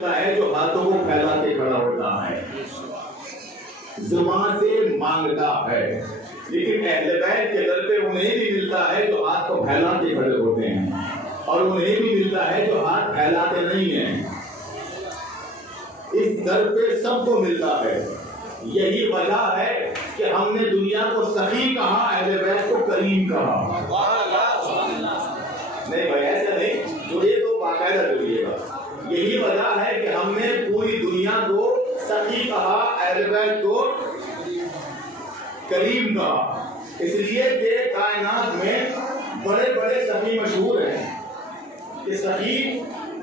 है जो हाथों को फैला के खड़ा होता है, जुबान से मांगता है, लेकिन अहले बैत के दर पे उन्हें भी मिलता है जो हाथ को फैला के खड़े होते हैं, और उन्हें भी मिलता है जो हाथ फैलाते नहीं हैं। इस दर पे सबको मिलता है। यही वजह है कि हमने दुनिया को सही कहा, अहले बैत को करीम कहा। नहीं भाई ऐसा नहीं, जुड़िए तो बाकायदा जुड़िएगा। यही वजह है कि हमने पूरी दुनिया को सही कहा, अहले बैत को करीम कहा, इसलिए कि कायनात में बड़े बड़े सही मशहूर हैं कि सही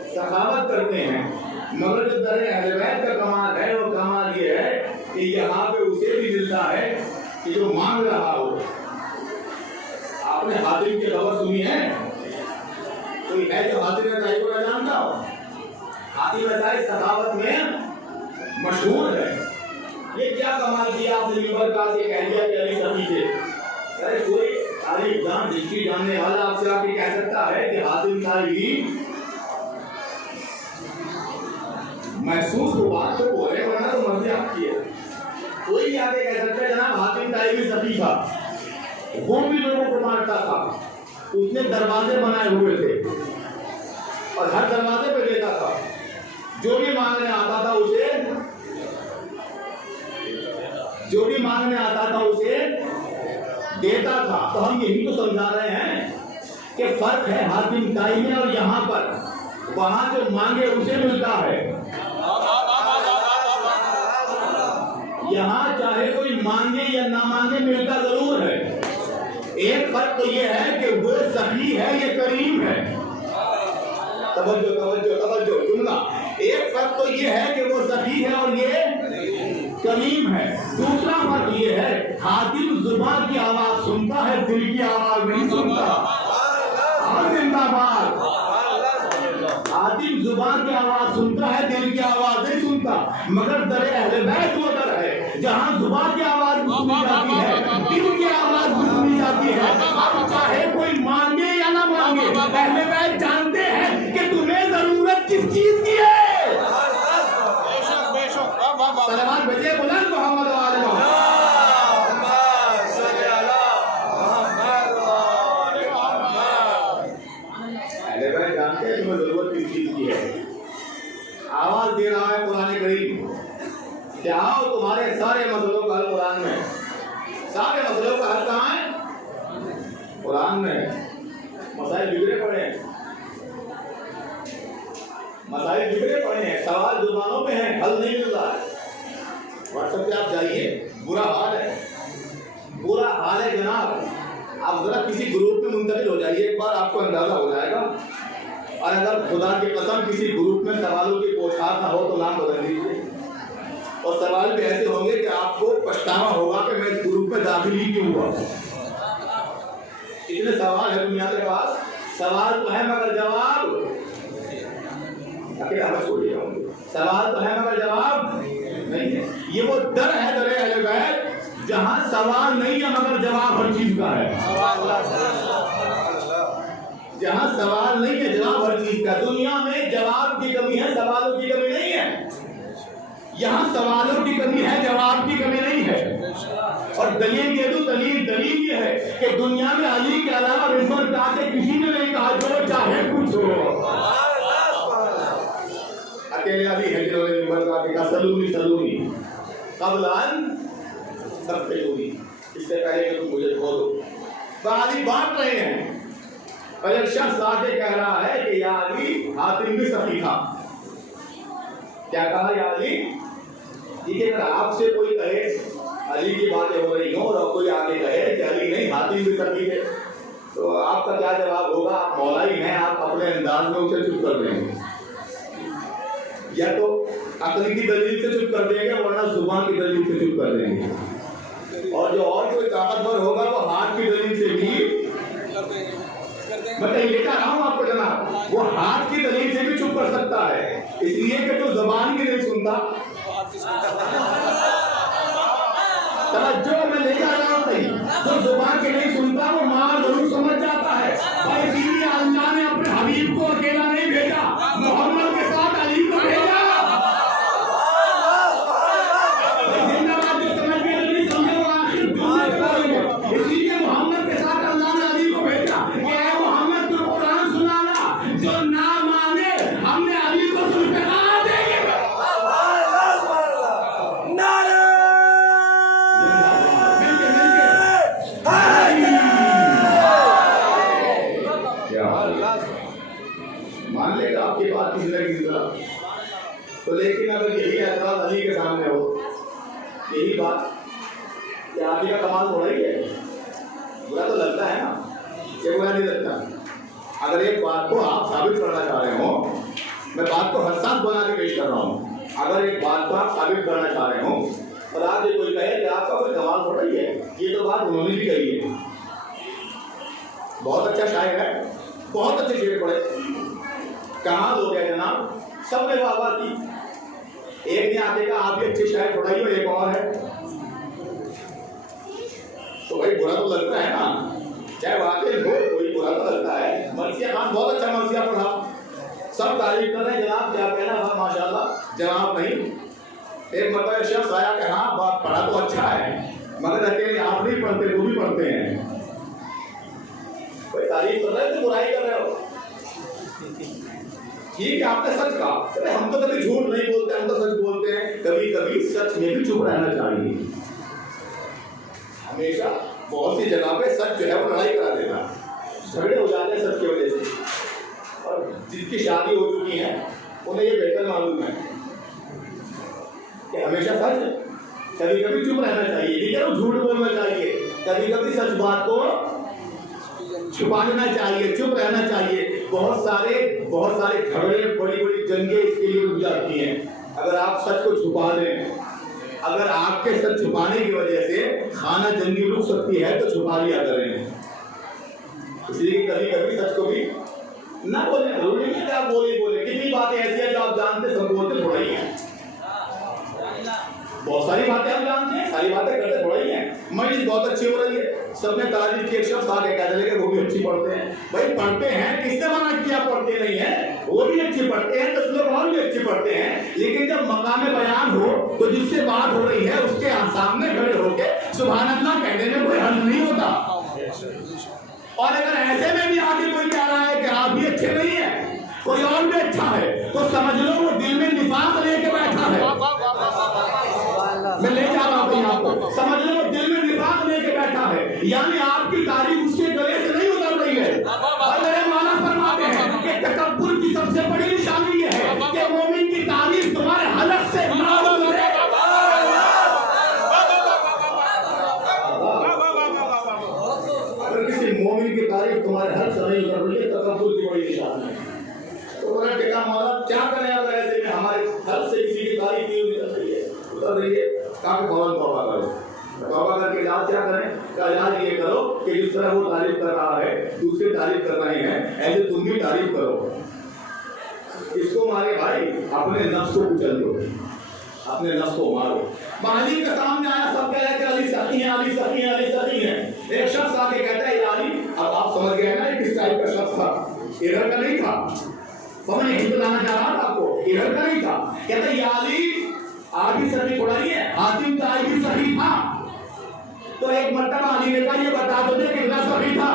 सखावत करते हैं, मगर जो दर अहले बैत का कमाल है वो कमाल ये है कि यहाँ पे उसे भी मिलता है कि जो मांग रहा हो। आपने हातिम की खबर सुनी है? कोई है जो हातिम रज़ाई को न जानता हो? हातिम रज़ाई सखावत में मशहूर है। ये क्या कमाल किया आपने मिंबर का ये कह दिया कि अली सफी थे। अरे कोई तारीख जान हिस्ट्री जानने वाला आपसे आके कह सकता है कि हातिम तारीखी महसूस हुआ तो बोले, वरना तो मर्जी आपकी है। कोई आगे कह सकता है जनाब हातिम तारीखी सफी था, वो भी लोगों को मारता था, उसने दरवाजे बनाए हुए थे और हर दरवाजे पे देता था, जो भी मांगने आता था उसे देता था। तो हम यही तो समझा रहे हैं कि फर्क है हातिम ताई में और यहाँ पर। वहां जो मांगे उसे मिलता है, यहाँ चाहे कोई मांगे या ना मांगे मिलता जरूर है। एक फर्क तो ये है कि वो सही है, ये करीम है। तवज्जो तवज्जो तवज्जो जुमला। एक फर्क तो ये है कि वो सही है और ये करीम है। दूसरा फर्क ये है, हातिम जुबान की आवाज सुनता है, दिल की आवाज नहीं सुनता। जिंदाबाद। हातिम जुबान की आवाज सुनता है, दिल की आवाज नहीं सुनता। मगर दर अहले बैत वो दर है जहां जुबान की आवाज भी सुनी जाती है, दिल की आवाज भी सुनी जाती है। अब चाहे कोई मांगे या ना मांगे, अहले बैत जानते हैं कि तुम्हें जरूरत किस चीज की है। सलावत भेजिए बुलंद मोहम्मद वाले जानते हैं तुम्हें जरूरत किस चीज की है। आवाज दे रहा है कुरान करीम, चाहो तुम्हारे सारे मसलों का हल कुरान में। सारे मसलों का हल कहाँ है? कुरान में। मसाइल बिगड़े पड़े हैं, मसाइल बिगड़े पड़े हैं, सवाल जुबानों में है, हल नहीं मिल रहा है। व्हाट्सएप पे आप जाइए, बुरा हाल है, बुरा हाल है जनाब। आप जरा किसी ग्रुप में मुंतकिल हो जाइए, एक बार आपको अंदाजा हो जाएगा। और अगर खुदा की कसम किसी ग्रुप में सवालों की पोशाक ना हो तो नाम बदल दीजिए। और सवाल भी ऐसे होंगे कि आपको पछतावा होगा कि मैं इस ग्रुप में दाखिल ही क्यों हुआ। इतने सवाल है दुनिया के पास, सवाल तो है मगर जवाब सवाल तो है मगर जवाब नहीं है। ये वो दर है, दर अहले बैत, जहां सवाल नहीं है मगर जवाब हर चीज का है। जहां सवाल नहीं है जवाब हर चीज का। दुनिया में जवाब की कमी है, सवालों की कमी नहीं है। यहाँ सवालों की कमी है, जवाब की कमी नहीं है। और दलील ये दो, दलील ये है कि दुनिया में अली के अलावा मिंबर पे आके किसी ने नहीं कहा जो चाहे कुछ हो। अकेले अली है जिन्होंने मिंबर पे आके कहा सलूनी सलूनी कबलान सब पे होगी, इससे पहले कि तुम मुझे खो दो। तो अली बांट रहे हैं। और एक शख्स आके कह रहा है कि या अली हातिम भी सही था। क्या कहा या अली? ठीक है, अगर आपसे कोई कहे अली की बातें हो रही हो और कोई आगे कहे कि अली नहीं हातिम भी सही थे, तो आपका क्या जवाब होगा? आप मौला ही हैं, आप अपने अंदाज में उसे चुप कर देंगे, या तो अकल की दलील से चुप कर देंगे वरना जुबान की दलील से चुप कर देंगे। और जो और कोई ताकतवर होगा वो हाथ की दलील से भी, मैं कहीं लेकर रहा हूं आपको जनाब, वो हाथ की दलील से भी चुप कर सकता है, इसलिए कि जो जुबान की नहीं सुनता। तवज्जो मैं ले जा रहा हूं, जो जुबान की नहीं सुनता वो मार जरूर समझ जाता है। और इसीलिए अल्लाह ने अपने हबीब को अकेला नहीं भेजा, मोहम्मद के साथ अली को भेजा। तो लेकिन अगर यही एतराज अली के सामने हो, यही बात, ये आगे का कमाल थोड़ा ही है, बुरा तो लगता है ना, ये बुरा नहीं लगता। अगर एक बात को आप साबित करना चाह रहे हो, मैं बात को हसास बना के पेश कर रहा हूँ, अगर एक बात को आप साबित करना चाह रहे हो और आप ये कोई कहे कि आपका कोई कमाल थोड़ा ही है, ये तो बात उन्होंने भी कही है। बहुत अच्छा शायर है, बहुत अच्छे शेर पढ़े, कमाल हो गया जनाब, सबने वाह वाह की। एक ने आगे का आप भी अच्छे शायर पढ़ाई हो, एक और है, तो भाई बुरा तो लगता है ना, चाहे वाकई हो, कोई बुरा तो लगता है। मर्सिया खान बहुत अच्छा मर्सिया पढ़ा, सब तारीफ कर रहे हैं, जनाब क्या कहना है, माशाल्लाह। जनाब नहीं, एक मतलब शख्स आया कि हाँ बात पढ़ा तो अच्छा है, मगर अकेले आप नहीं पढ़ते, वो भी पढ़ते हैं। कोई तारीफ कर रहे हो तो बुराई कर रहे हो, ठीक है आपने सच कहा, अरे हम तो कभी झूठ नहीं बोलते, हम तो सच बोलते हैं। कभी कभी सच में भी चुप रहना चाहिए। हमेशा बहुत सी जगह पे सच जो है वो लड़ाई करा देता है, झगड़े हो जाते हैं सच की वजह से, और जिनकी शादी हो चुकी है उन्हें ये बेहतर मालूम है कि हमेशा सच, कभी कभी चुप रहना चाहिए, ठीक है, झूठ बोलना चाहिए, कभी कभी सच बात को छुपा लेना चाहिए, चुप रहना चाहिए। बहुत सारे झगड़े, बड़ी बड़ी जंगें इसके लिए रुक जाती हैं अगर आप सच को छुपा लें। अगर आपके सच छुपाने की वजह से खाना जंगी रुक सकती है तो छुपा लिया करें। इसलिए कभी कभी सच को भी ना बोले, जरूरी नहीं कि आप बोले। कितनी बातें ऐसी हैं जो आप जानते, सब बोलते थोड़ा ही हैं। बहुत सारी बातें हम जानते हैं, सारी बातें करते थोड़ा ही हैं। मजलिस बहुत अच्छी हो रही है, सबने तारीफ की, एक शख्स आगे कह दिया कि वो भी अच्छी पढ़ते हैं। भाई पढ़ते हैं, किसने मना किया पढ़ते नहीं है, वो भी अच्छी पढ़ते हैं, 10 लोग और भी अच्छी पढ़ते हैं। लेकिन जब मकाम बयान हो तो जिससे बात हो रही है उसके सामने खड़े होके सुभान अल्लाह कहने में कोई हल नहीं होता। और अगर ऐसे में भी आगे कोई कह रहा है कि आप भी अच्छे नहीं है, कोई और भी अच्छा है, तो समझ लो वो दिल में निफाक लेके बैठा है। मैं ले जा रहा हूँ आपको, समझ लो वो दिल में निफाक लेके बैठा है, यानी आपकी तारीफ उसके गले से नहीं उतर रही है। और मेरे मौला फरमाते हैं कि तकब्बुर की सबसे बड़ी निशानी ये है कि मोमिन की तारीफ तुम्हारे हलक से ना उतरे। अगर किसी मोमिन की तारीफ तुम्हारे हलक से नहीं उतर रही है, तकब्बुर की बड़ी निशानी है। तो बोला टिका मौला क्या करें अगर ऐसे में हमारे हलक से किसी की तारीफ नहीं उतर रही है, काफी फौरन तौबा करो। तौबा करके इलाज क्या करें, का इलाज ये करो कि जिस तरह वो तारीफ कर रहा है, दूसरे तारीफ कर रहे हैं, ऐसे तुम भी तारीफ करो। इसको मारे भाई, अपने नफ्स को कुचल दो, अपने नफ्स को मारो। अली के सामने आया, सब कह रहे थे अली सही है, अली सही है, अली सही है। एक शख्स आके कहता है अली, अब आप समझ गए ना किस टाइप का शख्स था, इधर का नहीं था। तो मैं यही बताना चाह रहा था आपको, इधर का नहीं था। कहता है अली आप भी सही थोड़ा ही है, हातिम ताई भी सही था। तो एक मर्तबा अली ने कहा ये बता दो कि कितना सही था।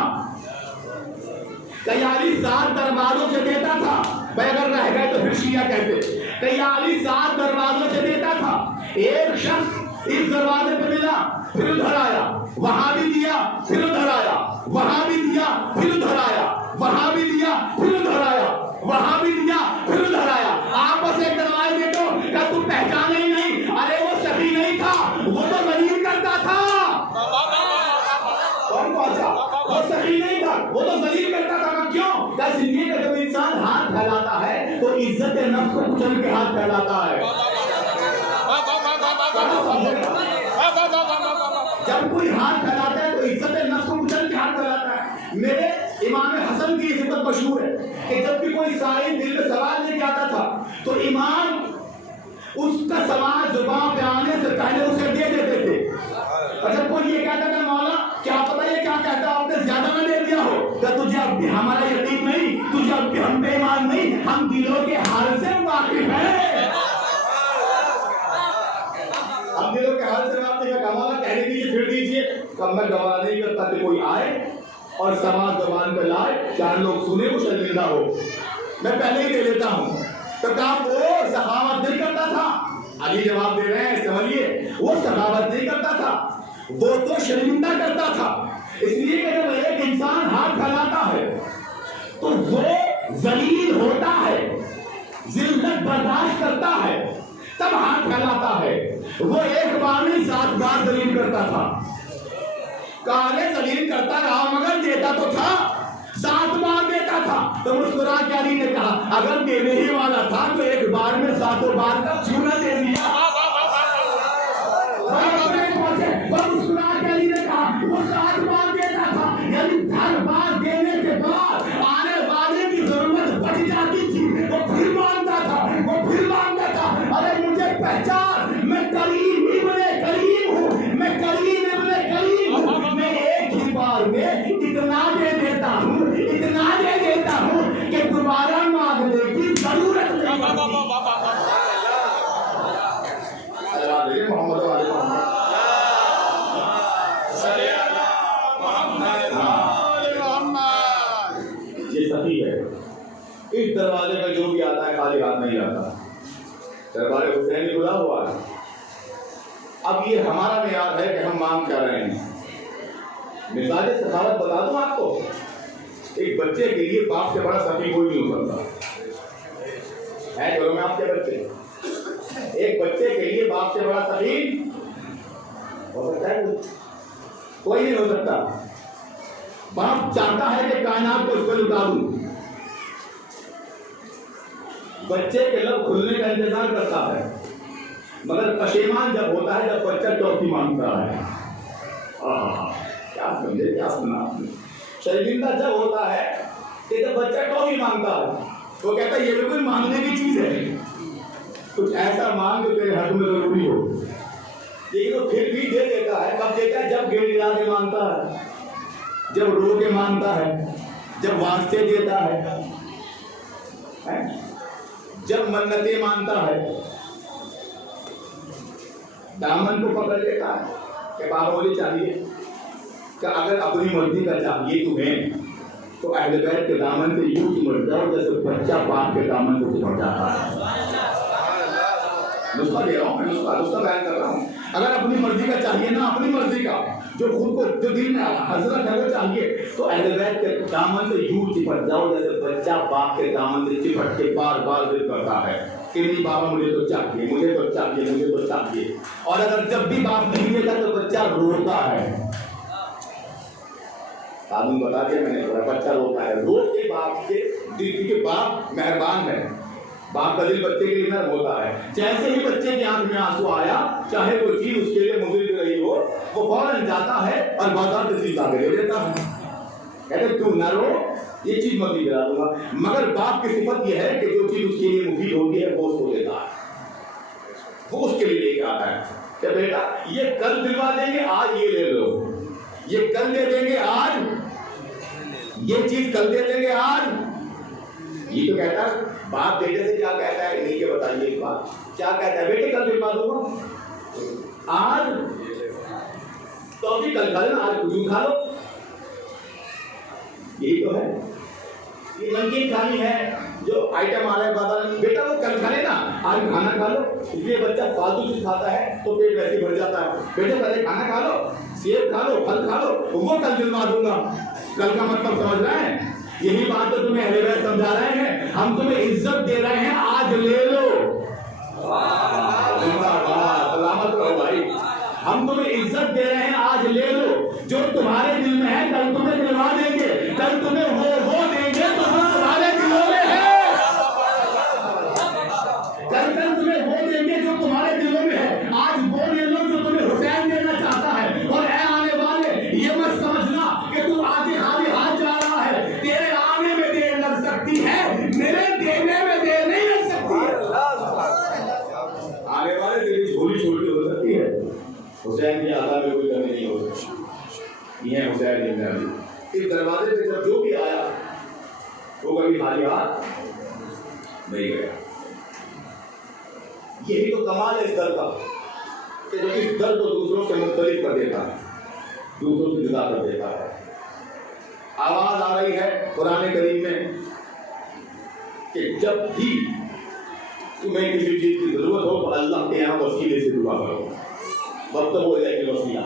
कई अली 7 दरबारों से देता था, भाई अगर रह गए तो फिर शिया कहते। कई अली 7 दरबारों से देता था। एक शख्स इस दरवाजे पे मिला, फिर उधर आया, वहां भी दिया, फिर उधर आया, वहां भी दिया, फिर उधर आया, वहां भी दिया, फिर उधर आया, वहां भी दिया, फिर उधर आया। आपस एक दरवाजे दे दो, क्या तुम पहचाने ही नहीं? अरे वो सही नहीं था, वो तो जलील करता था। कौन पहुंचा? वो सही नहीं था, वो तो जलील करता था। क्यों? इसलिए कि जब इंसान हाथ फैलाता है तो इज्जत नफ्स को कुचल के हाथ फैलाता है। जब कोई हाथ फैलाता है तो इज्जत नफ्स को कुचल के हाथ फैलाता है। मेरे इमाम हसन की सिफत मशहूर है कि जब भी कोई साहिब दिल में सवाल लेके आता था तो इमाम उसका सवाल जुबान पे आने से पहले उसे दे देते थे। और जब कोई ये कहता था मौला क्या पता ये क्या कहता, आपने ज्यादा ना दे दिया हो, क्या तुझे अब भी हमारा यकीन नहीं, तुझे अब भी हम पे ईमान नहीं, हम दिलों के हाल से वाकिफ हैं। हम दिलों के हाल से वाकिफ हैं। मौला कहने दीजिए, फिर दीजिए। कब मैं गवाह नहीं करता कि कोई आए और समाज जबान पे लाए, 4 लोग सुने, वो शर्मिंदा हो। मैं पहले ही दे लेता हूँ। तो कहा वो सखावत नहीं करता था। अली जवाब दे रहे हैं, समझिए, वो सखावत नहीं करता था, वो तो शर्मिंदा करता था। इसलिए कि जब एक इंसान हाथ फैलाता है तो वो जलील होता है, जिल्लत बर्दाश्त करता है, तब हाथ फैलाता है। वो एक बार नहीं 7 बार दलील करता था। काले दलील करता रहा मगर देता तो था, 7 बार देता था। तो मुस्कुरा के अली ने कहा अगर देने ही वाला था तो एक बार में 7 बार का क्यों ना दे दिया। मुस्कुरा के अली ने कहा वो 7 बार देता था, यानी हर बार देने के बाद आने वाले की जरूरत बच जाती थी, वो फिर मांगता था, वो फिर मांगता था। अरे मुझे पहचान, मैं करीम इब्ने करीम हूँ, मैं करीम इब्ने करीम हूँ। मैं एक ही बार में इतना दे देता हूँ, इतना दे देता हूँ कि दोबारा मांगने की जरूरत नहीं। ये सही है। इस दरवाजे में जो भी आता है खाली हाथ नहीं आता। दरबारे हुसैन खुला हुआ है। अब ये हमारा मेयार है कि हम मांग क्या रहे हैं। मिजाज सखावत बता दूं आपको, एक बच्चे के लिए बाप से बड़ा सखी कोई नहीं हो सकता है। घरों में आपके बच्चे, एक बच्चे के लिए बाप से बड़ा सखी हो सकता है? कोई नहीं हो सकता। बाप चाहता है कि कायनात को उसको लुटा दूं। बच्चे के लब खुलने का इंतजार करता है, मगर पशेमान जब होता है जब बच्चा टॉफी मांगता है। क्या समझे, क्या सुना आपने? शर्मिंदा जब होता है कि जब बच्चा टॉफी मांगता है, वो कहता है ये भी कोई मांगने की चीज है, कुछ ऐसा मांग जो तेरे हक में जरूरी हो। लेकिन वो फिर भी दे देता है। कब देता है? जब गिड़गिड़ा के मांगता है, जब रो के मांगता है, जब वास्ते देता है, जब मन्नतें मांगता है, दामन को पकड़ लेता है कि बाबा मुझे चाहिए। कि अगर अपनी मर्जी का चाहिए तुम्हें तो अहले बैत के दामन से यूं चिमट जाओ जैसे बच्चा बाप के दामन को चिमट जाता है। नुस्खा दे रहा हूँ मैं, नुस्खा बयान कर रहा हूँ। अगर अपनी मर्जी का चाहिए ना, अपनी मर्जी का जो खुद को जो दिल में हजरत है वो चाहिए, तो अहले बैत के दामन से यूं चिपट जाओ जैसे बच्चा बाप के दामन से चिपट के बार बार दिल करता है कि नहीं बाबा मुझे तो चाहिए, मुझे तो चाहिए, मुझे तो चाहिए। और अगर जब भी बाप नहीं देता तो बच्चा रोता है। आदमी बता दिया मैंने, बच्चा रोता है, रो के बाप के दिल के बाप मेहरबान है। बाप का दिल बच्चे के लिए नर्म होता है। जैसे ही बच्चे की आंख में आंसू आया, चाहे वो चीज उसके लिए मुफीद रही हो, वो फौरन जाता है और बाजार से चीज लाके दे देता है। कहते तू न रो, ये चीज मैं दिला दूंगा। मगर बाप की सिफत यह है कि जो चीज उसके लिए मुफीद होती है वो उसको देता है, वो उसके लिए लेके आता है। क्या बेटा ये कल दिलवा देंगे, आज ये ले लो, ये कल दे देंगे, आज ये चीज कल दे देंगे, आज। ये तो कहता है बाप बेटे से क्या कहता है, नहीं के बताइए एक बात, क्या कहता है? बेटे कल दिलवा दूंगा, आज तो अभी कल खा लेना, आज कुछ खा लो। यही तो है। ये नमकीन खानी है जो आइटम आ रहा है बाजार में, बेटा वो कल खा लेना, आज खाना खा लो। इसलिए बच्चा फालतू चीज खाता है तो पेट वैसे भर जाता है। बेटे पहले खाना खा लो, सेब खा लो, फल खा लो, वो कल दिलवा दूंगा। कल का मतलब समझ रहे हैं? यही बात तो तुम्हें अहले बैत समझा रहे हैं। हम तुम्हें इज्जत दे रहे हैं, आज ले लो। सलामत रहो भाई, हम तुम्हें इज्जत दे रहे हैं, आज ले लो। जो तुम्हारे दिल में है कल तुम्हें दिलवा देंगे, कल तुम्हें वो देंगे तो तुम्हारे दिलों में है। कल तुम्हें वो देंगे जो तुम्हारे दिलों में है, आज वो ले लो जो तुम्हें हुसैन देना चाहता है। और ऐ आने वाले ये मत समझना कि तू आगे खाली हाथ जा रहा है, तेरे आने में देर लग सकती है, मेरे देने में देर नहीं लग सकती है। आने वाले तेरी झोली छोटी हो सकती है, हुसैन की आदा में कोई कमी नहीं हो सकती। ये हुसैन इब्न अली। इस दरवाजे पे जब जो भी आया वो कभी खाली हाथ नहीं गया। यही तो कमाल है इस दर का कि जो इस दर को दूसरों से मुख्तलिफ कर देता है, दूसरों से जुदा कर देता है। आवाज आ रही है कुरान करीम में कि जब भी तुम्हें किसी चीज की जरूरत हो तो अल्लाह के यहाँ वसीले से दुआ करो। वक्त हो जाएगी वसीला,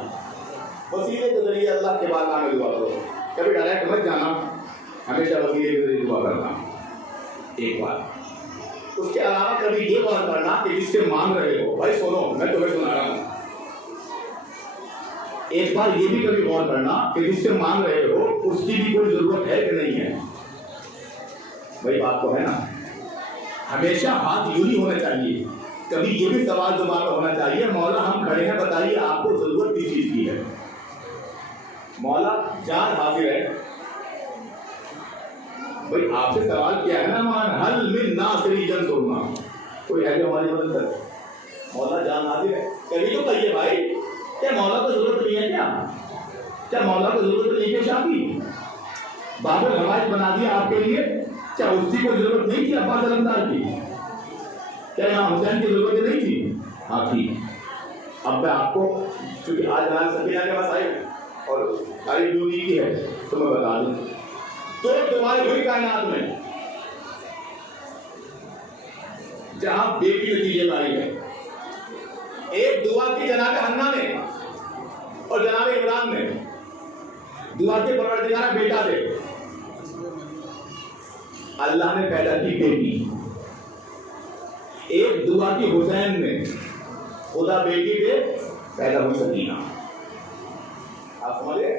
वसीले के जरिए अल्लाह के बारगाह में दुआ करो। कभी डायरेक्ट मत जाना, हमेशा वसीले के जरिए दुआ करना। एक बार उसके अलावा कभी ये गौर करना कि जिससे मांग रहे हो, भाई सुनो मैं तुम्हें सुना रहा हूं, एक बार ये भी कभी गौर करना कि जिससे मांग रहे हो उसकी भी कोई जरूरत है कि नहीं है। भाई बात तो है ना, हमेशा हाथ यूं ही होना चाहिए। कभी ये भी सवाल जुबान पर होना चाहिए, मौला हम खड़े हैं, बताइए आपको जरूरत किस चीज की है। मौला जान हाजिर है, भाई आपसे सवाल किया है ना, मान हल मिन नासिरी जन सुनना, कोई है जो हमारी मदद करे। मौला जान हाजिर है, कभी तो कहिए भाई, क्या मौला को जरूरत नहीं है? क्या मौला को जरूरत नहीं पेश आती? बाबर हवाई बना दिया आपके लिए, क्या उसकी कोई जरूरत नहीं थी? अब्बास अलमदार की, क्या इमाम हुसैन की जरूरत नहीं थी? हाँ थी। अब मैं आपको, क्योंकि आज नाम सफीना के पास आई और सारी ड्यूटी की है, तो मैं बता दूं, तो दुआएं हुई कायनात में जहां बेटी नतीजे में आई है। एक दुआ की जनाब हन्ना ने और जनाब इमरान ने, दुआ के परवरदिगार बेटा दे, अल्लाह ने पैदा की बेटी। एक दुआ की हुसैन ने, खुदा बेटी पे पैदा हुई सकीना। आप समझे?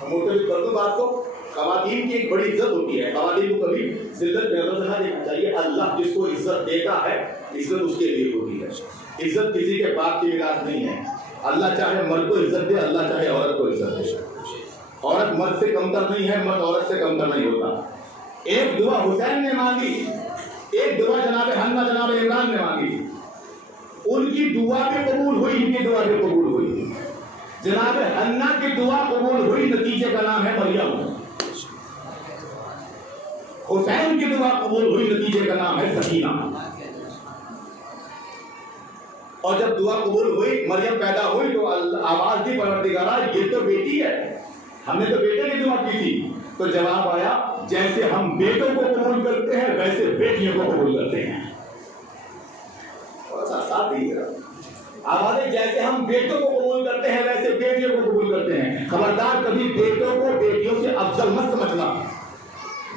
हम मुख्तलिफ कर दो बात को। ख़वातीन की एक बड़ी इज्जत होती है, ख़वातीन को कभी जिल्लत की नजर से ना देखना चाहिए। अल्लाह जिसको इज्जत देता है, इज्जत उसके लिए होती है। इज्जत किसी के बाप की विरासत नहीं है। अल्लाह चाहे मर्द को इज्जत दे, अल्लाह चाहे औरत को इज्जत दे। औरत मर्द से कमतर नहीं है, मर्द औरत से कमतर नहीं होता। एक दुआ हुसैन ने मांगी, एक दुआ जनाब हन्ना जनाब इमरान ने मांगी, उनकी दुआ भी कबूल हुई, इनकी दुआ भी कबूल हुई। जनाब हन्ना की दुआ कबूल हुई, नतीजे का नाम है मरियम। हुसैन की दुआ कबूल हुई, नतीजे का नाम है सकीना। और जब दुआ कबूल हुई, मरियम पैदा हुई, तो आवाज दी परवरदिगारा ये तो बेटी है, हमने तो बेटे की दुआ की थी। तो जवाब आया, जैसे हम बेटों को कबूल करते हैं वैसे बेटियों को कबूल करते हैं। आवाज़ें, जैसे हम बेटों को कबूल करते हैं वैसे बेटियों को कबूल करते हैं। खबरदार कभी बेटों को बेटियों से अफजल मत समझना।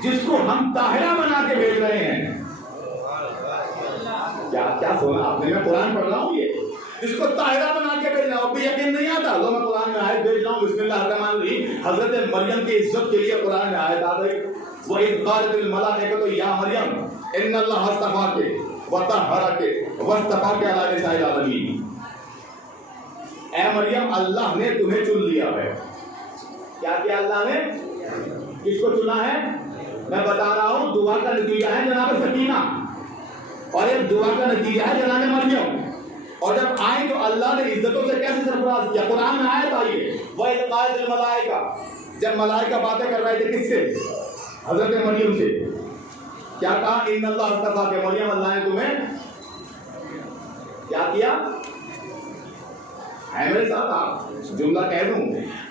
जिसको हम ताहिरा बना के भेज रहे हैं, क्या क्या सुना आपने? मैं कुरान पढ़ रहा हूँ, ये जिसको ताहिरा बना के भेज रहा हूँ, यकीन नहीं आता। तो मैं कुरान में आयत भेज रहा हूँ, बिस्मिल्लाहिर्रहमानिर्रहीम। हजरत मरियम की इज्जत के लिए कुरान में आयत आ गई, वो इज़ क़ालतिल मलाइकतु या मरियम इन्नल्लाह अस्तफ़ाके व तहहरके वस्तफ़ाके अला निसाइल आलमीन। ऐ मरियम, अल्लाह ने तुम्हें चुन लिया है। क्या किया अल्लाह ने? किसको चुना है? मैं बता रहा हूँ, दुआ का नतीजा है जनाब सकीना, और एक दुआ का नतीजा है जनाब मरियम। और जब आए तो अल्लाह ने इज्जतों से कैसे सरफराज किया? कुरान में आयत आई है, वह इज़ क़ालतिल मलाइका, जब मलाइका बातें कर रहे थे किससे? हजरत मरियम से। क्या कहा? इन्नल्लाह अस्तफ़ाके मरियम, अल्लाह ने तुम्हें क्या किया है? मेरे साथ आप जुमला कह दूं,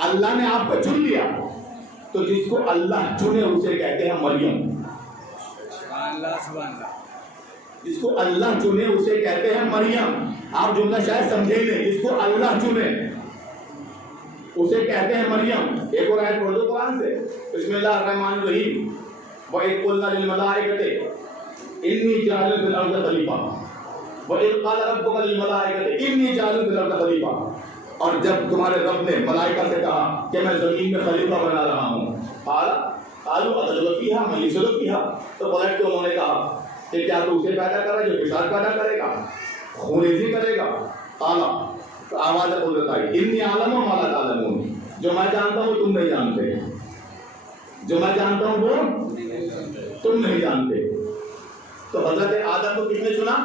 अल्लाह ने आपको चुन लिया। तो जिसको अल्लाह चुने उसे कहते हैं मरियम। जिसको अल्लाह चुने उसे कहते हैं मरियम। आप जुमला शायद समझे नहीं, जिसको अल्लाह चुने उसे कहते हैं मरियम। एक और आयत पढ़ दो कुरान से, बिस्मिल्लाहिर्रहमानिर्रहीम। व इज़ क़ुलना लिल मलाइकति इन्नी जाइलुन फिल अर्दि खलीफा व इज़ क़ाल रब्बुका लिल मलाइकति इन्नी जाइलुन फिल अर्दि खलीफा। और जब तुम्हारे रब ने मलाइका से कहा कि मैं जमीन में खलीफा बना रहा हूँ, आलू अदलफीहा मैं युसलफीहा, तो पलट के उन्होंने कहा कि क्या तू उसे पैदा कर रहा है जो फिसाद पैदा करेगा, खूनेज़ी करेगा? ताला, तो आवाज़ कुदरत आई, इन्नी आलम व मा ला तालमून, जो मैं जानता हूँ तुम नहीं जानते, जो मैं जानता हूँ वो तुम नहीं जानते। तो हजरत आदम को किसने चुना?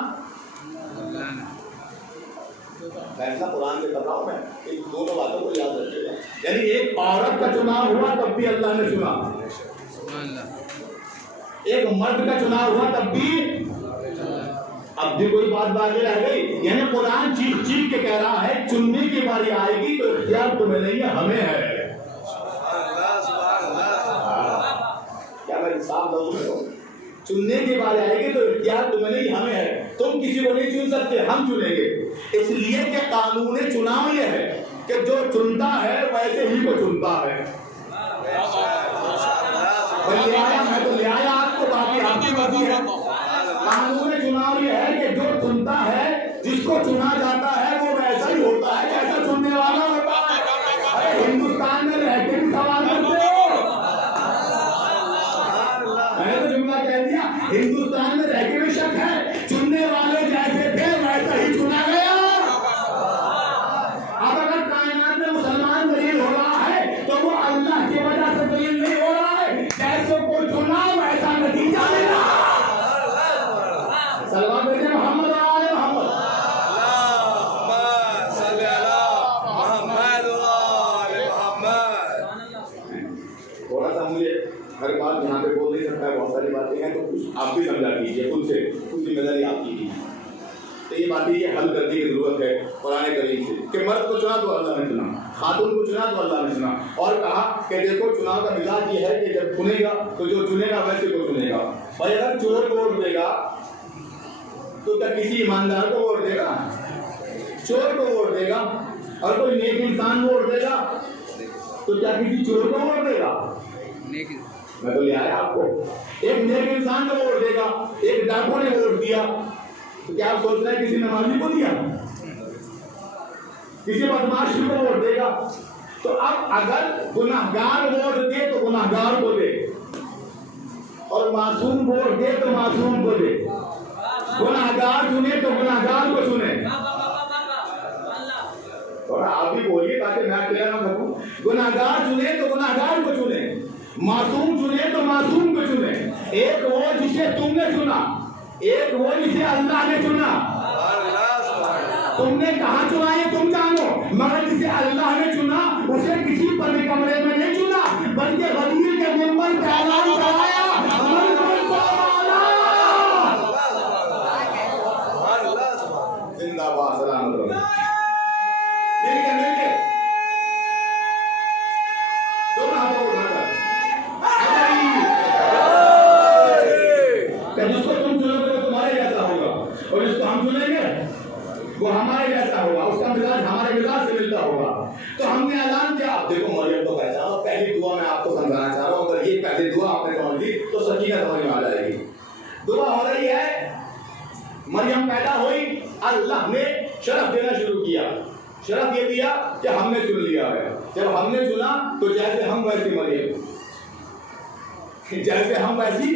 फैसला कुरान से कर रहा हूं मैं, इन दोनों बातों को याद रखिएगा। यानी एक औरत का चुनाव हुआ तब भी अल्लाह ने चुना, एक मर्द का चुनाव हुआ तब भी। अब भी कोई बात बाकी रह गई? यानी कुरान चीख चीख के कह रहा है, चुनने की बारी आएगी तो इख्तियार तुम्हें नहीं है, हमें है। क्या मैं साफ लफ्ज़ों में, चुनने की बारी आएगी तो इख्तियार तुम्हें नहीं, हमें है। तुम किसी को नहीं चुन सकते, हम चुनेंगे। इसलिए कि कानून चुनाव ये है कि जो चुनता है वैसे ही को चुनता है। मैं तो ले आया आपको, बाकी आपकी बात है। कानून चुनाव ये है कि जो चुनता है, जिसको चुना जाता है वो वैसा ही होता है जैसा चुनने वाला होता है। अरे हिंदुस्तान में रह के भी सवाल करते हो, मैंने तो जुमला कह दिया, हिंदुस्तान में रह के भी शक है, चुनने वाले जैसे थे वैसा ही चुना गया। अब अगर कायनात में मुसलमान दलील हो रहा है तो वो अल्लाह की वजह से दलील नहीं हो रहा है, जैसे को चुना वैसा नतीजा मिला। सलमान बेटे मोहम्मद आले मोहम्मद, थोड़ा सा मुझे हर बात यहाँ पे बोल नहीं सकता है, बहुत सारी बातें हैं, तो कुछ आप भी समझा कीजिए, खुद से कुछ जिम्मेदारी आपकी कीजिए। तो ये बात ये हल करने की जरूरत है कुरान करीम से कि मर्द को चुना तो अल्लाह ने चुना, खातून को चुना तो अल्लाह ने चुना, और कहा कि देखो चुनाव का मिजाज ये है कि जब चुनेगा तो जो चुनेगा वैसे को चुनेगा। भाई अगर चोर को वोट देगा तो क्या किसी ईमानदार को वोट देगा? चोर को वोट देगा। और कोई नेक इंसान वोट देगा तो क्या किसी चोर को वोट देगा? मैं तो ले आया आपको, एक नेक इंसान को वोट देगा, एक डाकू ने वोट दिया तो क्या आप सोच रहे हैं किसी नमाजी को दिया? किसी बदमाश को वोट देगा? तो अब अगर गुनाहगार वोट दे तो गुनाहगार को दे, और मासूम वोट दे तो मासूम को दे, गुनाहगार चुने तो गुनाहगार को चुने। थोड़ा आप भी बोलिए ताकि मैं अकेला ना थकूं। गुनाहगार चुने तो गुनाहगार को चुने, मासूम चुने तो मासूम को चुने। एक वो जिसे तुमने चुना, एक वो जिसे अल्लाह ने चुना। तुमने कहाँ चुना ये तुम जानो, मगर जिसे अल्लाह ने चुना उसे किसी बंद कमरे में नहीं चुना, बल्कि गदीर के मिंबर पे ऐलान कराया, जिंदाबाद सलामत रहो। मिलके दोनों हाथों को उठाकर, जिसको तुम चुनोगे वो तुम्हारे जैसा होगा, और जिसको हम चुनेंगे वो हमारे जैसा होगा, उसका मिजाज हमारे मिजाज से मिलता होगा। तो हमने ऐलान किया, आप देखो मरियम तो पहचाना, और पहली दुआ मैं आपको समझाना चाह रहा हूँ, अगर ये पहली दुआ आपने समझ ली तो सकीना समझ में आ जाएगी। दुआ हो रही है, मरियम पैदा हुई, अल्लाह ने शरफ देना शुरू किया। शरफ ये दिया कि हमने चुन लिया है, जब हमने चुना तो जैसे हम वैसी मरियम, जैसे हम वैसी।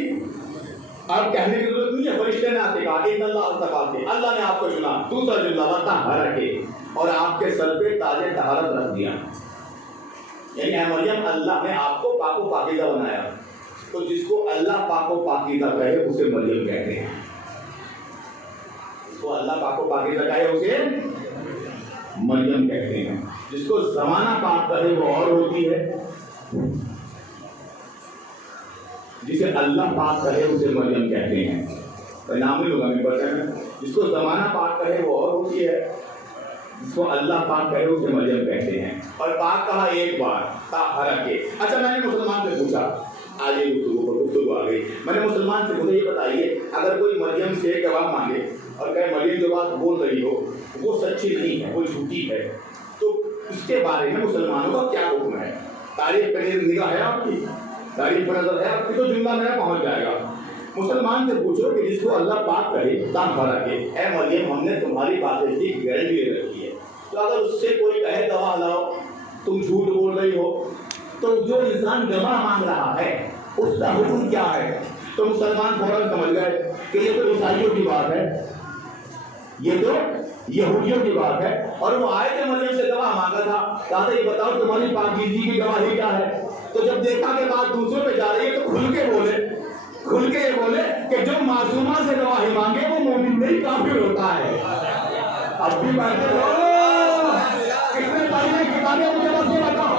अब कहने की जरूरत नहीं है, फरिश्ते ने आके कहा इन अल्लाह ने आपको चुना। दूसरा जुमला वतहहर के, और आपके सर पे ताजे तहारत रख दिया, यानी मरियम अल्लाह ने आपको पाको पाकीज़ा बनाया। तो जिसको अल्लाह पाको पाकीज़ा कहे उसे मरियम कहते हैं, जिसको अल्लाह पाको पाकीज़ा कहे उसे मरियम कहते हैं। जिसको जमाना पाक करे वो और होती है, जिसे अल्लाह पाक कहे उसे मरियम कहते हैं। नाम नहीं होगा मेरे पता है, जिसको जमाना पाक कहे वो और होती है, जिसको अल्लाह पाक कहे उसे मरियम कहते हैं। और पाक कहा एक बार, ताहरा के। अच्छा मैंने मुसलमान से पूछा, आगे गुफ्तगू आ गई, मैंने मुसलमान से मुझे ये बताइए, अगर कोई मरियम से गवाह मांगे और कहे मरियम जो बात बोल रही हो वो सच्ची नहीं है, वो झूठी है, तो उसके बारे में मुसलमानों का क्या हुक्म है? तारीफ करने की निगाह है आपकी, तारीफ पर नजर है आपकी, तो जुमला मेरा पहुंच जाएगा। मुसलमान से पूछो कि जिसको अल्लाह पाक कहे ताहरा के, ऐ मरियम हमने तुम्हारी बातें की गारंटी ले रखी है, तो अगर उससे कोई कहे गवाह लाओ तुम झूठ बोल रही हो, तो जो इंसान गवाह मांग रहा है उसका हुक्म क्या है? तो मुसलमान फौरन समझ गए कि ये तो ईसाइयों की बात है, ये तो यहूदियों की बात है। और वो आए थे मरियम से गवाह मांगा था, कहा था ये बताओ तुम्हारी पाकीज़गी की गवाही क्या है? तो जब देखा कि बात दूसरों पे जा रही है तो खुल के ये बोले कि जो मासूमा से गवाही मांगे वो मोमिन नहीं काफिर होता है। अब भी बातें कितने पढ़ने किताबें मुझे बस ये बताओ,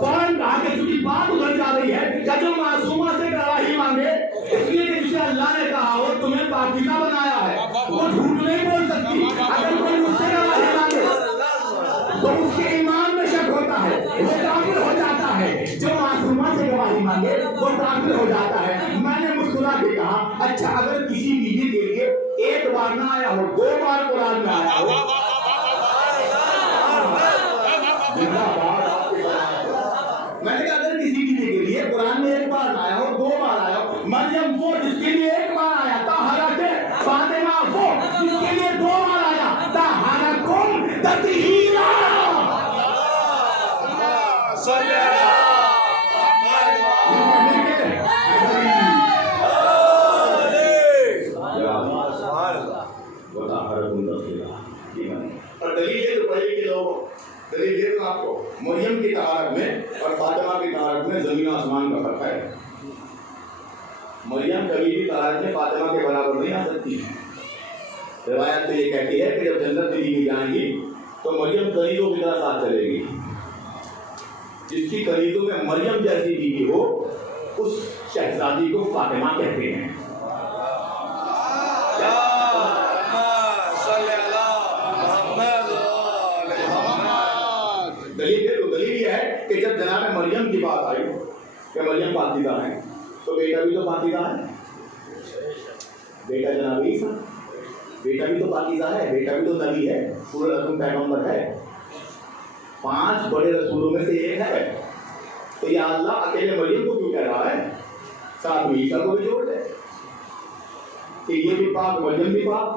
कौन कहा कि चूंकि बात उधर जा रही है कि जो मासूमा से गवाही मांगे, इसलिए कि जिसे अल्लाह ने कहा हो तुम्हें पाकीज़ा बनाया है वो झूठ नहीं बोल सकती। अगर कोई मुझसे गवाही मांगे तो उसके ईमान में शक होता है, वो काफिर हो जाता है। जो मासूमा से गवाही मांगे वो काफिर हो जाता है। मैंने मुस्कुरा के कहा अच्छा अगर किसी बीवी के लिए एक बार ना आया हो, 2 बार कुरान में आया हो, मैंने कहा अगर किसी बीवी के लिए कुरान में 1 बार ना आया हो, 2 बार आया हो, मरियम वो जिसके लिए 1 बार आया ताहरा के और दलील है तो पहले के लोग दलील दे दूं आपको। मरियम की तहारत में और फातिमा की तहारत में जमीन आसमान का फर्क है। मरियम कभी भी तहारत में फातिमा के बराबर नहीं आ सकती। रिवायत तो ये कहती है कि जब जन्नत में दी जाएंगी तो मरियम कनीजों की तरह साथ चलेगी। जिसकी कनीजों में मरियम जैसी बीवी हो उस शहजादी को फातिमा कहते हैं। दलील यह है कि जब जनाब मरियम की बात आई कि मरियम पाकीज़ा है तो बेटा भी तो पाकीज़ा है। बेटा जनाब ईसा, बेटा भी तो पाकीज़ा है, बेटा भी तो नबी है, पूरा रसूल पैगंबर है, 5 बड़े रसूलों में से एक है। तो या अल्लाह अकेले मरियम को क्यों कह रहा है, साथ में ईसा को भी जोड़ दे कि ये भी पाक मरियम भी पाक।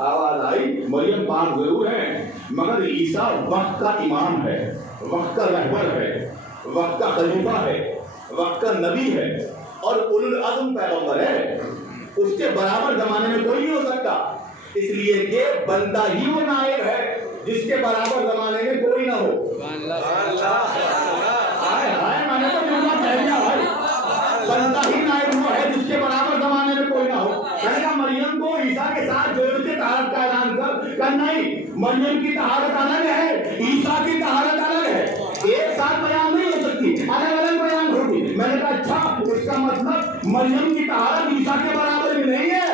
आवाज आई मरियम पाक जरूर है मगर ईसा वक्त का इमाम है, वक्त का रहबर है, वक्त का खलीफा है, वक्त का नबी है और उलुल अज़्म पैगंबर है। उसके बराबर जमाने में कोई नहीं हो सकता, इसलिए कि बंदा ही वो नायब है जिसके बराबर जमाने में कोई ना हो। मैंने तो जुमला कह दिया भाई, बंदा ही नायब वो है जिसके बराबर जमाने में कोई ना हो। मैंने कहा मरियम को ईसा के साथ जोड़ के तहारत का ऐलान कर नहीं, मरियम की तहारत अलग है, ईसा की तहारत अलग है, एक साथ बयान नहीं हो सकती, अलग अलग बयान होगी। मैंने कहा अच्छा, इसका मतलब मरियम की तहारत ईसा के बराबर भी नहीं है,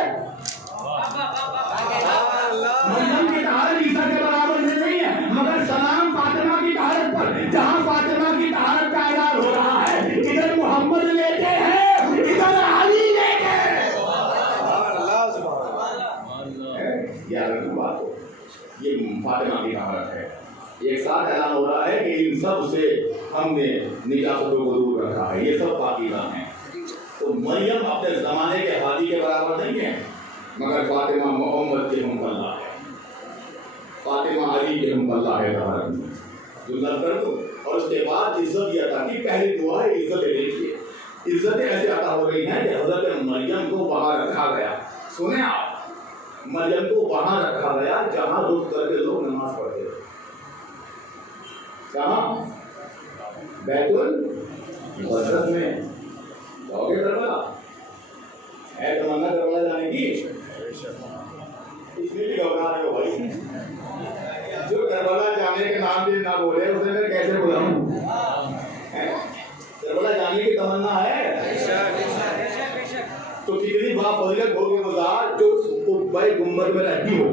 मरियम की तहारत ईसा के बराबर भी नहीं है, मगर सलाम फातिमा की तहारत पर। जहां फातिमा की तहारत का ऐलान हो रहा है इधर मोहम्मद लेते हैं, इधर अली लेते हैं। ये फातिमा की तहारत है। एक साथ ऐलान हो रहा है कि इन सब से हमने निजातों को दूर रखा है, ये सब पाकीज़ा हैं। तो मरियम अपने जमाने के हादी के बराबर नहीं है, मगर फातिमा मोहम्मद के हमपल्ला है, फातिमा अली के हमपल्ला है तहारत में। जुमला कर दो और उसके बाद इज्जत ये अता की पहली दुआ है इज्जत देखिए। इज्जतें ऐसे अता हो रही हैं कि हजरत मरियम को वहां रखा गया। सुने आप, मरियम को वहां रखा गया जहां रुक करके लोग नमाज पढ़ते थे। कहाँ? बैतुल मुक़द्दस में। जाओगे करबला? है तमन्ना करबला जाने की? इसलिए भी घबरा रहे हो भाई। जो करबला जाने के नाम पे ना बोले उसे मैं कैसे बुलाऊं? करबला जाने की तमन्ना है तो कितनी बाफज़ीलत होगी गुज़ार जो कुब्बे गुंबद में रहती हो।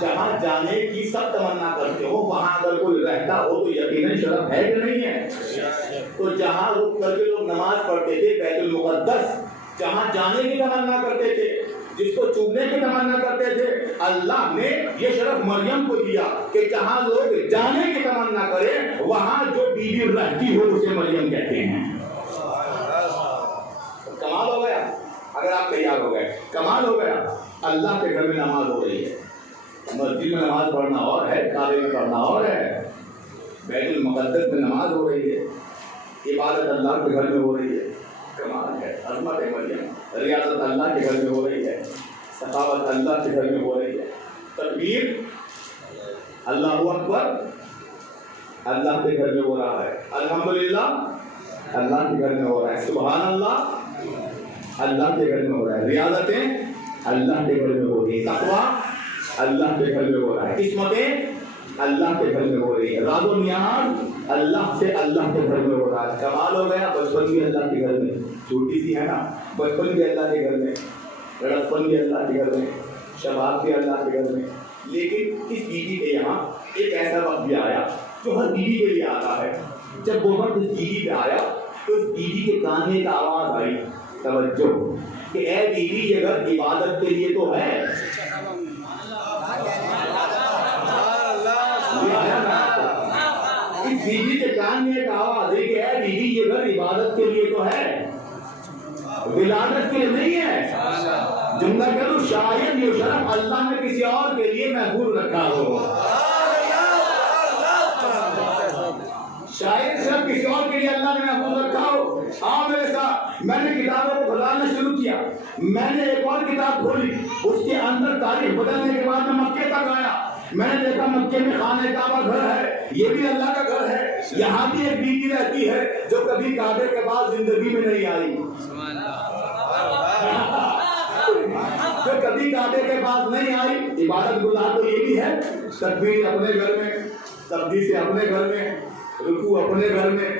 जहाँ जाने की सब तमन्ना करते हो वहां अगर कोई रहता हो तो यकीनन शरफ है कि नहीं है। तो जहाँ रुक करके लोग नमाज पढ़ते थे बैतुल मुक़द्दस, जहाँ जाने की तमन्ना करते थे, जिसको चूमने की तमन्ना करते थे, अल्लाह ने ये शरफ मरियम को दिया कि जहाँ लोग जाने की तमन्ना करें वहां जो बीवी रहती हो उसे मरियम कहते हैं। कमाल हो गया। अगर आप तैयार हो गए, कमाल हो गया। अल्लाह के घर में नमाज हो रही है, मस्जिद में नमाज पढ़ना और है, काबे में पढ़ना और है, बैतुल मुक़द्दस में नमाज हो रही है, इबादत अल्लाह के घर में हो रही है। कमाल है, अज़मत है मरियम। रियाज़त अल्लाह के घर में हो रही है, सखावत अल्लाह के घर में हो रही है, तकबीर अल्लाहु अकबर अल्लाह के घर में हो रहा है, अल्हम्दुलिल्लाह अल्लाह के घर में हो रहा है, सुभान अल्लाह अल्लाह के घर में हो रहा है, रियाज़तें अल्लाह के घर में हो रही है, तक़वा अल्लाह के घर में हो रहा है, किस्मतें अल्लाह के घर में हो रही है, राज़ो नियाज़ अल्लाह से अल्लाह के घर में हो रहा है। कमाल हो गया। बचपन भी अल्लाह के घर में, छोटी सी है ना, बचपन भी अल्लाह के घर में, लड़कपन भी अल्लाह के घर में, शबाब भी अल्लाह के घर में। लेकिन इस बीवी के यहाँ एक ऐसा वक्त भी आया जो हर बीवी के लिए आता है। जब वो वक्त इस बीवी पे आया तो इस बीवी के कान में एक आवाज़ आई, तवज्जो, कि ए बीवी ये घर इबादत के लिए तो है। इस बीवी के कान में एक आवाज़ है कि ए बीवी ये घर इबादत के लिए तो है, विलादत के लिए नहीं है। जुमला करूँ, शायद ये शरफ अल्लाह ने किसी और के लिए महफूज रखा हो, शायद सिर्फ किसी और के लिए अल्लाह ने महफूज रखा हो। आओ मेरे साथ, मैंने किताबों को खजाना शुरू किया, मैंने एक और किताब खोली, उसके अंदर तारीख बदलने के बाद मैं मक्के तक आया। मैंने देखा मक्के में खाने काबा घर है, ये भी अल्लाह का घर है। यहाँ भी एक बीवी रहती है जो कभी काबे के बाद जिंदगी में नहीं आई, जो कभी काबे के पास नहीं आई। इबादत गुजार तो ये भी है, तकबीर अपने घर में, तब्दील से अपने घर में, रुकू अपने घर में,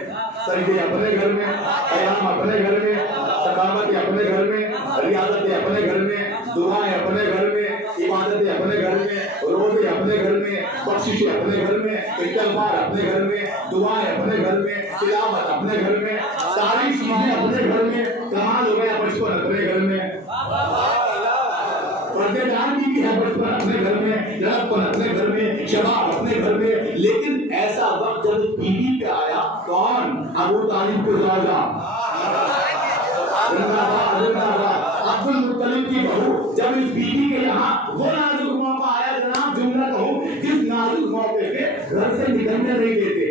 सजदे अपने घर में, क़याम अपने घर में, सखावतें अपने घर में, रियाजतें अपने घर में, दुआएं अपने घर में, इबादतें अपने घर में, रोज़े अपने घर में, बख्शिशें अपने घर में, इस्तिग़फ़ार अपने घर में, दुआएं अपने घर में, तिलावत अपने घर में, सारी चीजें अपने घर में। कमाल हो गया बचपन अपने घर में, पर्देदार भी है बचपन अपने घर में, लड़कपन अपने घर में, शबाब अपने घर में। लेकिन ऐसा वक्त जब बीवी पे आया, कौन? अबू तालिब के ज़ौजा, अब्दुल मुत्तलिब की बहू। जब इस बीवी के यहाँ वो नाजुक मौका आया, जनाब जुमला कहूँ, जिस नाजुक मौके पे घर से निकलने नहीं देते,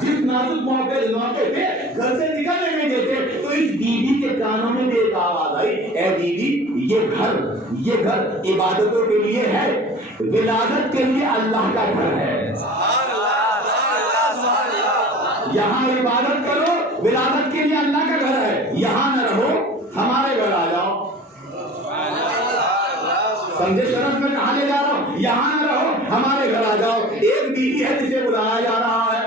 जिस नाजुक मौके पे घर से निकलने नहीं देते, तो इस बीवी के कानों में एक आवाज आई, ए बीवी, ये घर इबादतों के लिए है, विलादत के लिए अल्लाह का घर है। यहाँ इबादत करो, विलादत के लिए अल्लाह का घर है। यहाँ न रहो, हमारे घर आ जाओ। समझे शरफ में कहा ले जा रहा हूँ? यहाँ न रहो, हमारे घर आ जाओ। एक बीवी है जिसे बुलाया जा रहा है,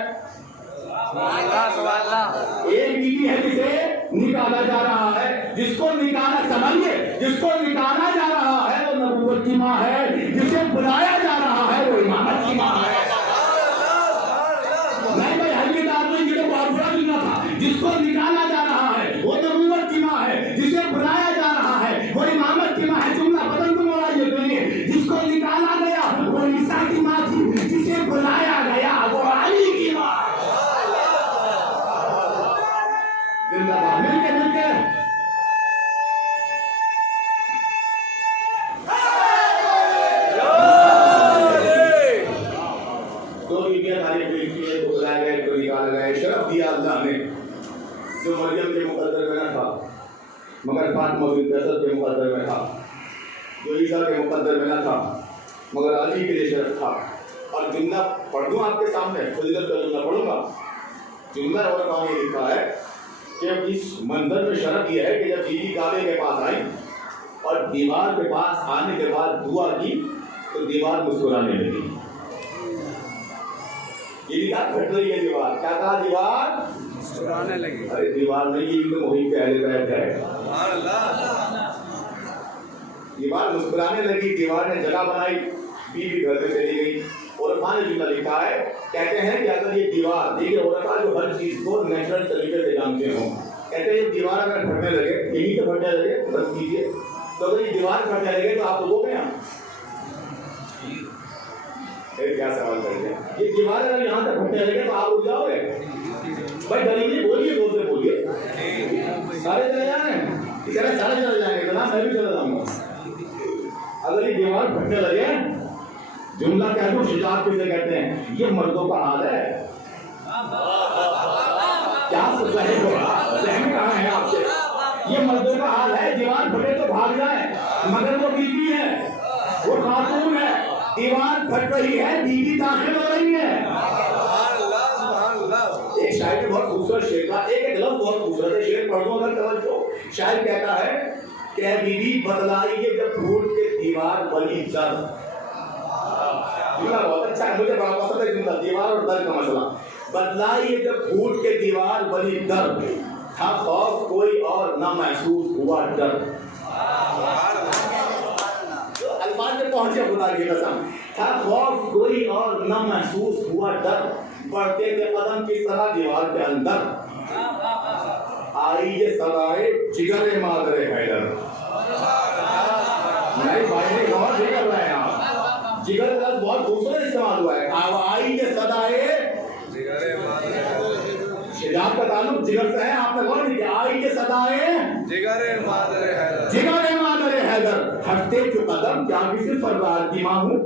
एक बीवी है जिसे निकाला जा रहा है। जिसको निकाला, समझिए, जिसको निकाला जा रहा है वो नबूवत की माँ है, जिसे बुलाया जा रहा है वो इमामत की माँ है। नहीं भाई, हल्की आदमी की तो बहुत बुरा सुनना था। जिसको निकाला जा रहा है वो नबूवत की माँ है, जिसे बुलाया जा रहा है वो इमामत की माँ है। जुमला बदल को मोड़ाइए करिए, जिसको निकाला गया वो ईसा की माँ थी, जिसे बुलाया गया वो अली की माँ। मिलके मिलके दो बीवियां थारी बेटी है, तो बुलाया गया, तो निकाल गए। शरफ दिया अल्लाह ने, जो मरियम के मुकद्दर में न था, मगर फातिमा बिन्त असद के मुकद्दर में था, जो ईसा के मुकद्दर में न था, मगर अली के लिए शरफ था। और जुमला पढ़ दूं आपके सामने, फजीलत का जुमला पढ़ूंगा। जुमला और कहाँ ये लिखा है कि इस मंजर में शरफ यह है कि जब बीवी काबे के पास आई और दीवार के पास आने के बाद दुआ की, तो दीवार मुस्कुराने लगी। ये लिखा, घट रही है दीवार। क्या कहा? दीवार मुस्कुराने लगी। अरे दीवार नहीं, ये तो वही पहले बैठ है। दीवार मुस्कुराने लगी, दीवार ने जगह बनाई, बीवी घर में चली गई। और ने जुमला लिखा है, कहते हैं कि अगर ये दीवार, देखिए औरत जो हर चीज को नेचुरल तरीके से जानते हो, कहते हैं ये दीवार अगर फटने लगे, यहीं से फटने लगे, बस कीजिए, तो अगर ये दीवार फटने लगे तो आप रुकोगे यहाँ? क्या सवाल कर दिया? ये दीवार अगर यहाँ से फटने लगे तो आप रुक जाओगे? भाई डरिए, बोलिए, जोर से बोलिए। सारे चले जाए, सारे चले जाएंगे, मैं भी चला जाऊंगा। अगर ये दीवार फटने लगे, जुमला कह दो, शिजात किसे कहते हैं? ये मर्दों का हाल है। क्या सहम कहाँ है आपसे? ये मर्दों का हाल है। दीवार फटे तो भाग जाए, मगर वो बीवी है, वो खातून है, दीवार फट रही है, बीवी दाखिल हो रही है। एक शायर बहुत खूबसूरत शेर का, एक लफ्ज बहुत खूबसूरत है, शेर पढ़ दो अगर तवज्जो। शायर कहता है कि बीवी बतलाइए जब फूट के दीवार बनी दर। बहुत अच्छा है, मुझे बड़ा पसंद है जुमला, दीवार और दर का मसला। बतलाइए जब फूट के दीवार बनी दर, था खौफ कोई और न महसूस हुआ डर। अल्फाज में पहुंचे खुदा की कसम, था खौफ कोई और न महसूस हुआ डर, बढ़ते थे कदम किस तरह दीवार के अंदर, आई ये सदाए जिगर मादरे हैदर। नहीं भाई ने बहुत ठीक कर रहे हैं आप, जिगर का बहुत खूबसूरत इस्तेमाल हुआ है। आई ये सदाए शिजात का ताल्लुक जिगर से है, आपने गौर नहीं किया? आई ये सदाए जिगर मादरे हैदर, हटते जो कदम क्या किसी फरदार की मां हूं।